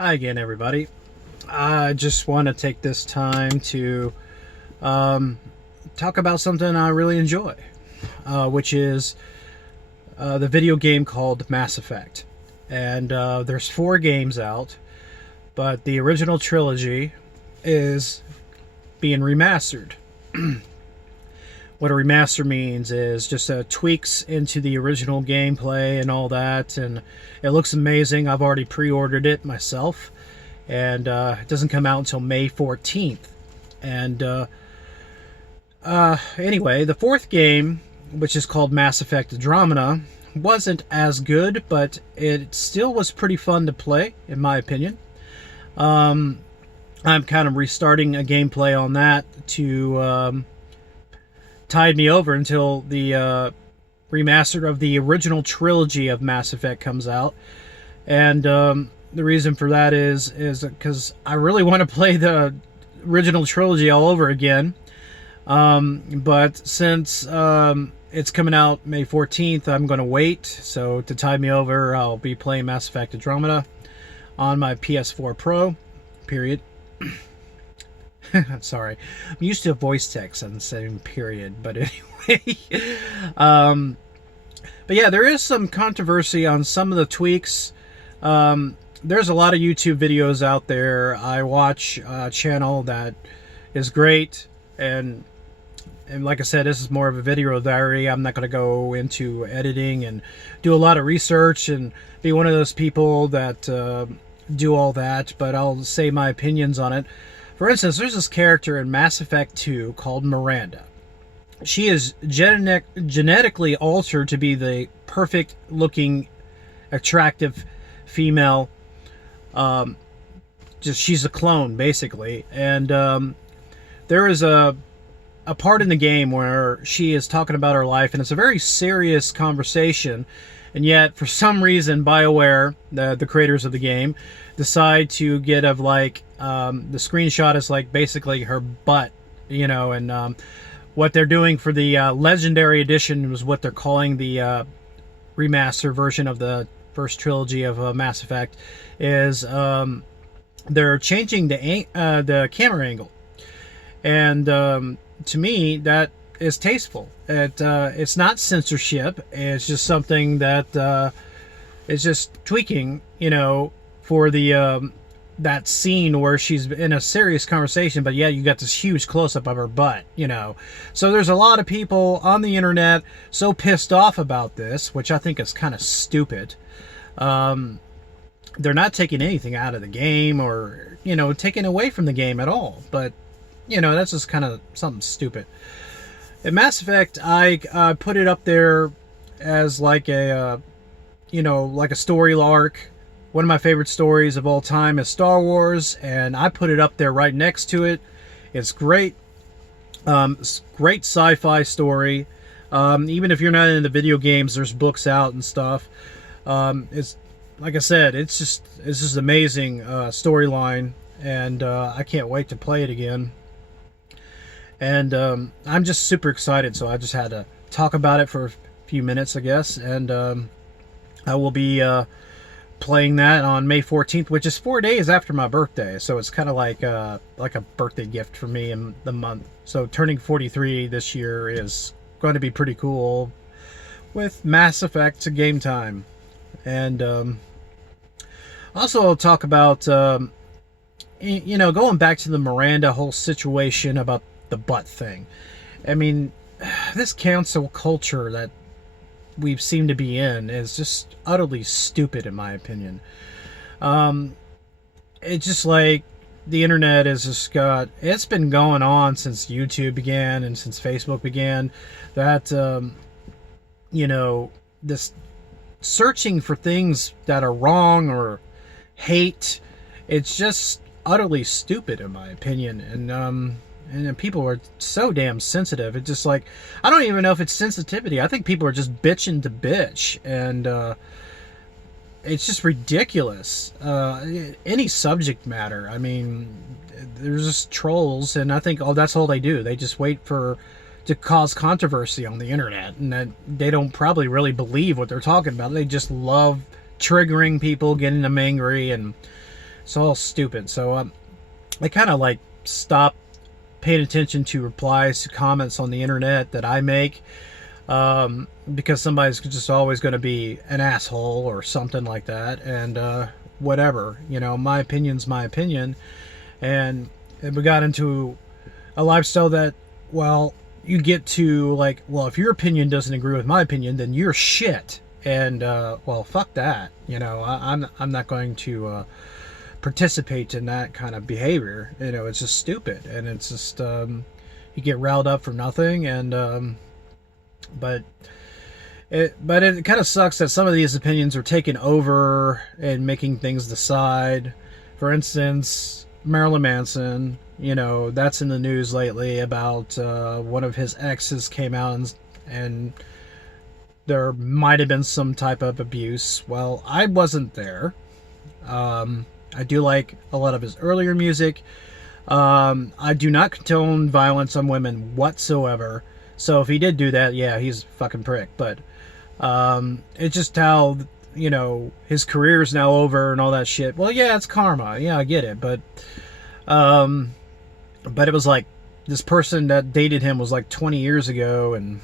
Hi again, everybody. I just want to take this time to talk about something I really enjoy, which is the video game called Mass Effect. And there's 4 games out, but the original trilogy is being remastered. What a remaster means is just tweaks into the original gameplay and all that, and it looks amazing. I've already pre-ordered it myself, and it doesn't come out until May 14th. And anyway, the 4th game, which is called Mass Effect Andromeda, wasn't as good, but it still was pretty fun to play, in my opinion. I'm kind of restarting a gameplay on that to tide me over until the remaster of the original trilogy of Mass Effect comes out. And the reason for that is because I really want to play the original trilogy all over again. But since it's coming out May 14th, I'm going to wait. So to tide me over, I'll be playing Mass Effect Andromeda on my PS4 Pro, period. I'm sorry. I'm used to voice text and saying period, but anyway. But yeah, there is some controversy on some of the tweaks. There's a lot of YouTube videos out there. I watch a channel that is great, and like I said, this is more of a video diary. I'm not going to go into editing and do a lot of research and be one of those people that do all that, but I'll say my opinions on it. For instance, there's this character in Mass Effect 2 called Miranda. She is genetically altered to be the perfect looking, attractive female. She's a clone, basically. And there is a part in the game where she is talking about her life, and it's a very serious conversation. And yet, for some reason, BioWare, the creators of the game, decide to get the screenshot is like basically her butt, and what they're doing for the Legendary Edition was what they're calling the remaster version of the first trilogy of Mass Effect, is they're changing the camera angle. And to me, that is tasteful. It's not censorship. It's just something that is just tweaking, for the that scene where she's in a serious conversation, but yeah, you got this huge close-up of her butt, So there's a lot of people on the internet so pissed off about this, which I think is kind of stupid. They're not taking anything out of the game or, taking away from the game at all. But, that's just kind of something stupid. In Mass Effect, I put it up there as like a story arc. One of my favorite stories of all time is Star Wars, and I put it up there right next to it. It's great. It's great sci-fi story. Even if you're not into video games, there's books out and stuff. It's like I said, it's just amazing storyline, and I can't wait to play it again. And I'm just super excited, so I just had to talk about it for a few minutes, I guess. And I will be playing that on May 14th, which is 4 days after my birthday. So it's kind of like a birthday gift for me in the month. So turning 43 this year is going to be pretty cool with Mass Effect game time. And also I'll talk about, going back to the Miranda whole situation about the butt thing. I mean, this cancel culture that we seem to be in is just utterly stupid, in my opinion. It's just like the internet is just it's been going on since YouTube began and since Facebook began, that this searching for things that are wrong or hate, it's just utterly stupid, in my opinion. And then people are so damn sensitive. It's just like, I don't even know if it's sensitivity. I think people are just bitching to bitch. And it's just ridiculous. Any subject matter. I mean, there's just trolls. And I think that's all they do. They just wait to cause controversy on the internet. And that they don't probably really believe what they're talking about. They just love triggering people, getting them angry. And It's all stupid. So I kind of like stopped paying attention to replies to comments on the internet that I make, because somebody's just always going to be an asshole or something like that. And whatever, my opinion's my opinion. And we got into a lifestyle that, well, you get to like, well, if your opinion doesn't agree with my opinion, then you're shit. And well, fuck that. I'm not going to participate in that kind of behavior. It's just stupid, and it's just you get riled up for nothing. And but it kind of sucks that some of these opinions are taking over and making things decide. For instance, Marilyn Manson, that's in the news lately about one of his exes came out and there might have been some type of abuse. Well, I wasn't there. I do like a lot of his earlier music. I do not condone violence on women whatsoever. So if he did do that, yeah, he's a fucking prick. But it's just how, his career is now over and all that shit. Well, yeah, it's karma. Yeah, I get it. But it was like this person that dated him was like 20 years ago. And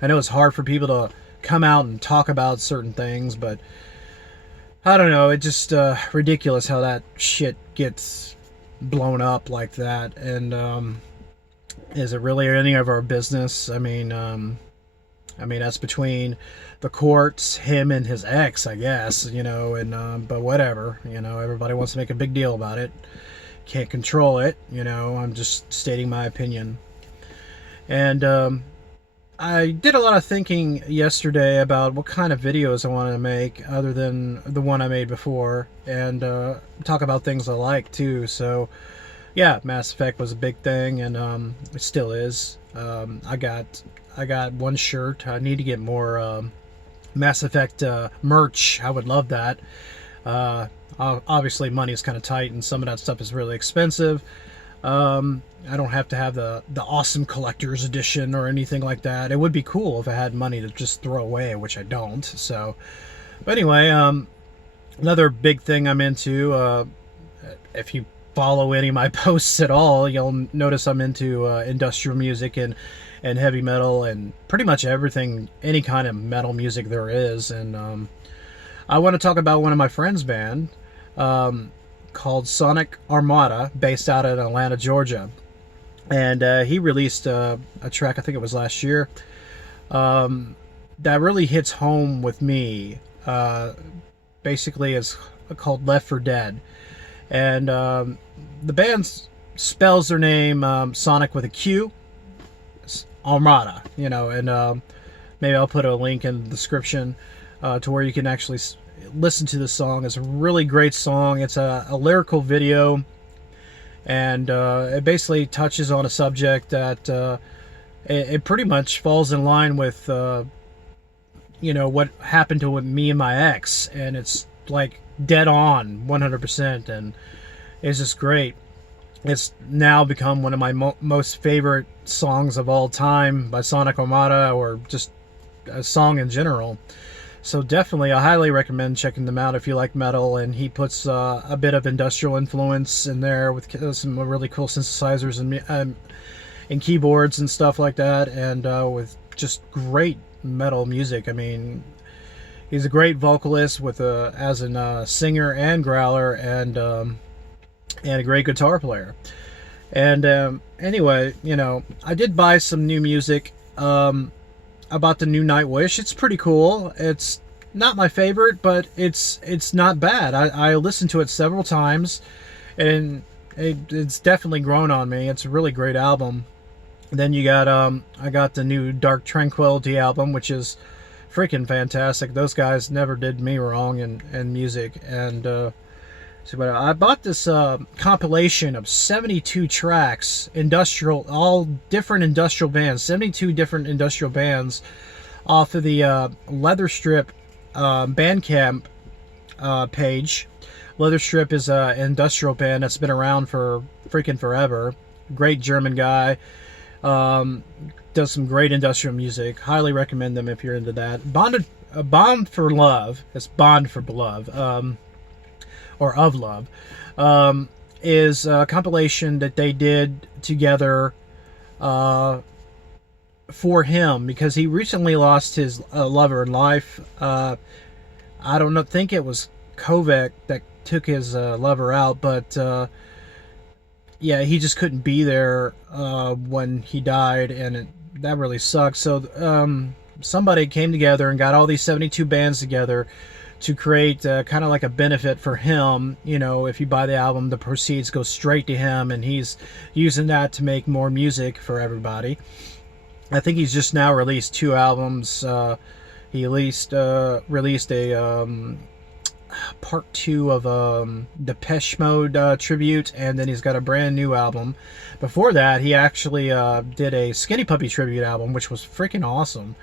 I know it's hard for people to come out and talk about certain things, but I don't know. It's just ridiculous how that shit gets blown up like that. And is it really any of our business? I mean, that's between the courts, him and his ex, I guess. And but whatever. Everybody wants to make a big deal about it. Can't control it. I'm just stating my opinion. And I did a lot of thinking yesterday about what kind of videos I wanted to make other than the one I made before, and talk about things I like too. So yeah, Mass Effect was a big thing, and it still is. I got one shirt. I need to get more Mass Effect merch. I would love that. Obviously money is kind of tight and some of that stuff is really expensive. I don't have to have the awesome collector's edition or anything like that. It would be cool if I had money to just throw away, which I don't. So, but anyway, another big thing I'm into, if you follow any of my posts at all, you'll notice I'm into industrial music and heavy metal and pretty much everything, any kind of metal music there is. And I want to talk about one of my friends' band called Soniq Armada, based out of Atlanta, Georgia. And he released a track, I think it was last year, that really hits home with me. Basically, it's called Left for Dead. And the band spells their name Sonic with a Q, Armada, and maybe I'll put a link in the description to where you can actually listen to the song. It's a really great song. It's a lyrical video, and it basically touches on a subject that it pretty much falls in line with what happened to me and my ex, and it's like dead on 100%, and it's just great. It's now become one of my most favorite songs of all time by Soniq Armada, or just a song in general. So definitely, I highly recommend checking them out if you like metal. And he puts a bit of industrial influence in there with some really cool synthesizers and keyboards and stuff like that, and with just great metal music. I mean, he's a great vocalist with as a singer and growler, and a great guitar player. And anyway, I did buy some new music. About the new Nightwish. It's pretty cool. It's not my favorite, but it's not bad. I listened to it several times, and it's definitely grown on me. It's a really great album. Then you got I got the new Dark Tranquility album, which is freaking fantastic. Those guys never did me wrong in music. And but I bought this compilation of 72 tracks, all different industrial bands, 72 different industrial bands, off of the Leatherstrip Bandcamp page. Leatherstrip is an industrial band that's been around for freaking forever. Great German guy. Does some great industrial music. Highly recommend them if you're into that. Bond for Love. It's Bond for Love. or of love, is a compilation that they did together uh, for him because he recently lost his lover in life. I don't know, think it was Kovac that took his lover out, but yeah, he just couldn't be there when he died, and that really sucks. So somebody came together and got all these 72 bands together to create kind of like a benefit for him. You know, if you buy the album, the proceeds go straight to him, and he's using that to make more music for everybody. I think he's just now released 2 albums. He released a part 2 of Depeche Mode tribute, and then he's got a brand new album. Before that, he actually did a Skinny Puppy tribute album, which was freaking awesome.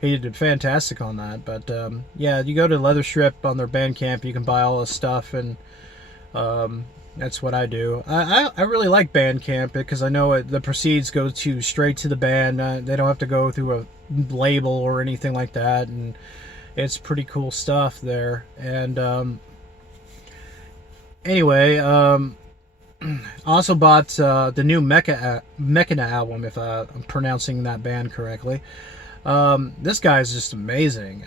He did fantastic on that. But yeah, you go to Leatherstrip on their Bandcamp, you can buy all his stuff, and that's what I do. I really like Bandcamp because I know the proceeds go to straight to the band. They don't have to go through a label or anything like that, and it's pretty cool stuff there. And anyway, I also bought the new Mechana album, if I'm pronouncing that band correctly. This guy is just amazing.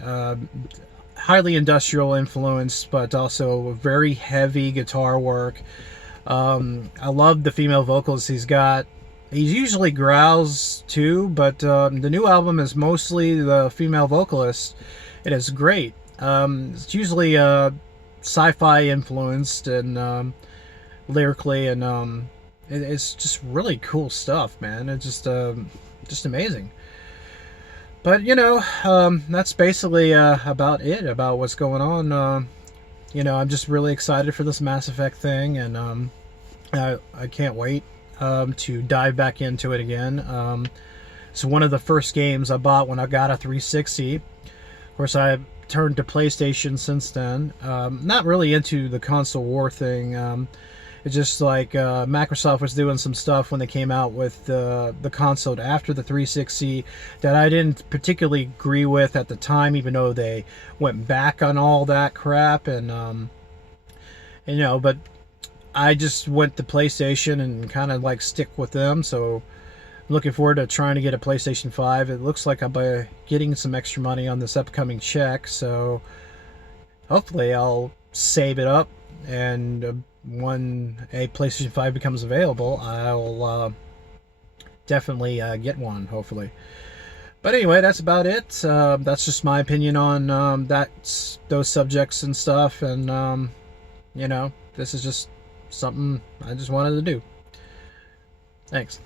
Highly industrial influenced, but also very heavy guitar work. I love the female vocals he's got. He usually growls too, but the new album is mostly the female vocalist. It is great. It's usually sci-fi influenced and lyrically, and it's just really cool stuff, man. It's just amazing. But you know, that's basically about it, about what's going on. You know, I'm just really excited for this Mass Effect thing, and I can't wait to dive back into it again. It's one of the first games I bought when I got a 360. Of course, I've turned to PlayStation since then. Not really into the console war thing. It's just like Microsoft was doing some stuff when they came out with the console after the 360 that I didn't particularly agree with at the time, even though they went back on all that crap. And you know, but I just went to PlayStation and kind of like stick with them. So I'm looking forward to trying to get a PlayStation 5. It looks like I'll be getting some extra money on this upcoming check. So hopefully I'll save it up, and when a PlayStation 5 becomes available, I'll definitely get one, hopefully. But anyway, that's about it. That's just my opinion on those subjects and stuff. And, you know, this is just something I just wanted to do. Thanks.